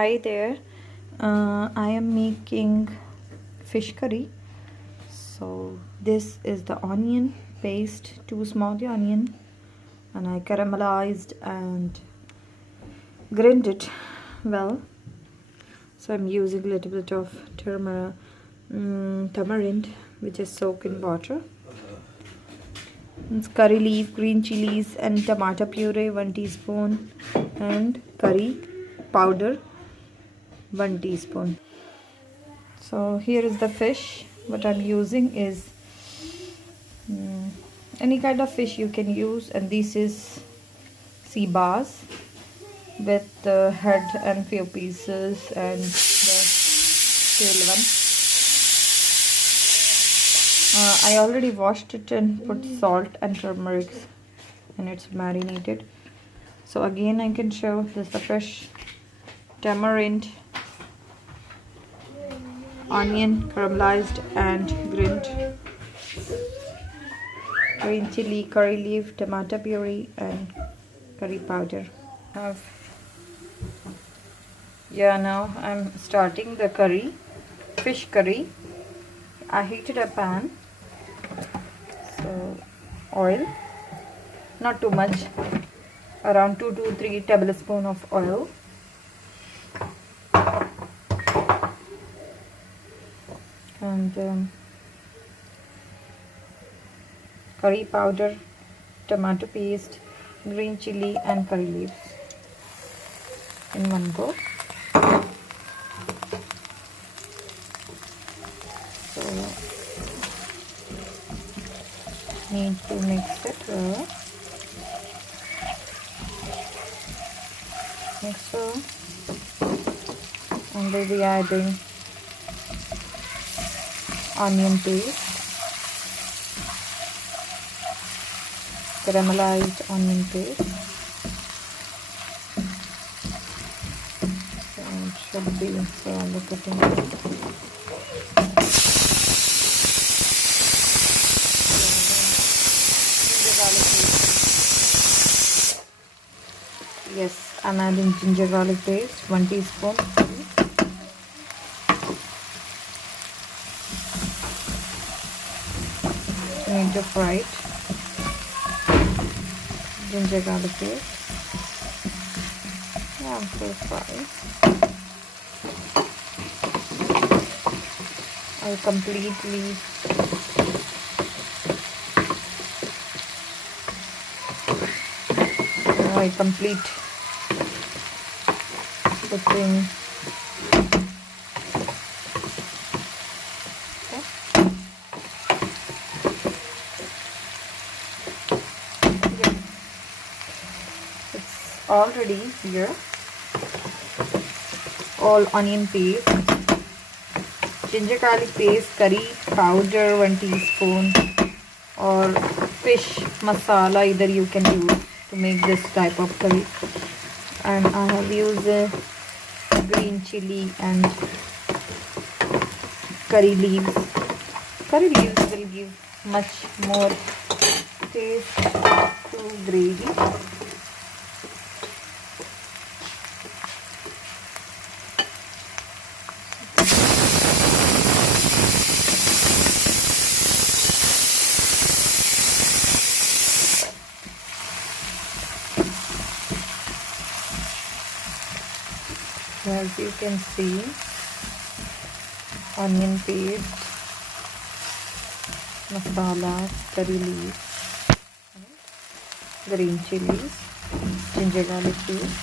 Hi there. I am making fish curry. So this is the onion paste, 2 small onion, and I caramelized and grind it well. So I'm using a little bit of tamarind, which is soaked in water. It's curry leaf, green chilies, and tomato puree, 1 teaspoon, and curry powder, 1 teaspoon. So here is the fish. What I'm using is any kind of fish you can use, and this is sea bass with the head and few pieces and the tail one. I already washed it and put salt and turmeric and it's marinated. So again I can show this the fish, tamarind, onion caramelized and grind, green chili, curry leaf, tomato puree and curry powder. Now I'm starting the curry, fish curry. I heated a pan, so oil, not too much, around 2 to 3 tablespoons of oil. And curry powder, tomato paste, green chili and curry leaves in one go. So need to mix it well. Mix well, and we'll be adding onion paste, caramelized onion paste, and should be so on the cooking. Yes, I'm adding ginger garlic paste, 1 teaspoon. Need to fry it. Ginger garlic paste. Yeah, I'm so fry. I'll completely putting. Already here all onion paste, ginger garlic paste, curry powder 1 teaspoon, or fish masala, either you can use to make this type of curry. And I have used green chili and curry leaves. Curry leaves will give much more taste to gravy. As you can see, onion paste, masala, curry leaves, green chilies, ginger garlic paste.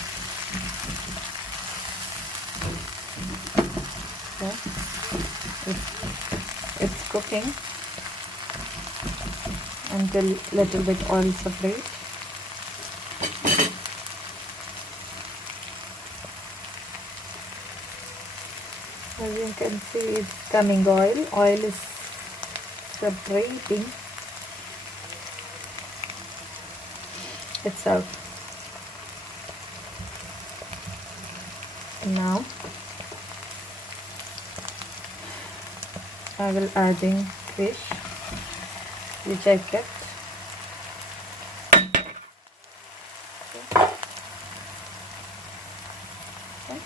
So it's cooking until little bit oil separate. As you can see, it's coming oil. Oil is separating itself. Now I will adding fish which I kept. Okay.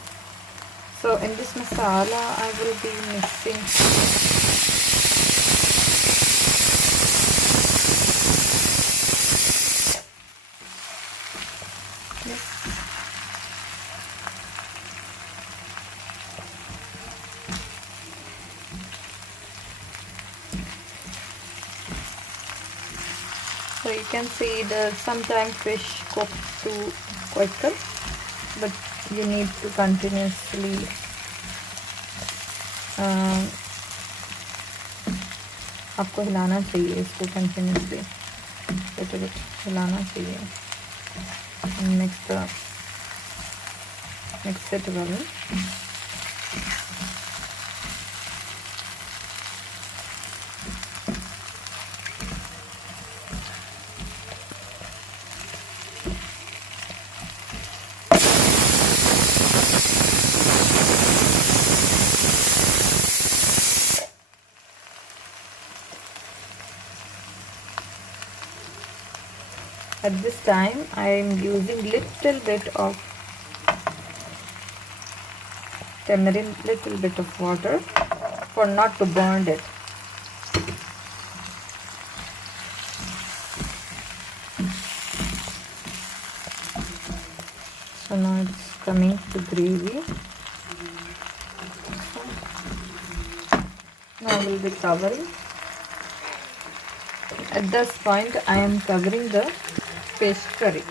in this masala I will be mixing this. So you can see that sometimes fish cook too quicker, but you need to continuously आपको हिलाना चाहिए इसको continuously, हिलाना चाहिए. Mix it well. At this time I am using little bit of Turmarin, little bit of water for not to burn it. So now it's coming to gravy. Now I will be covering. At this point I am covering the fish curry.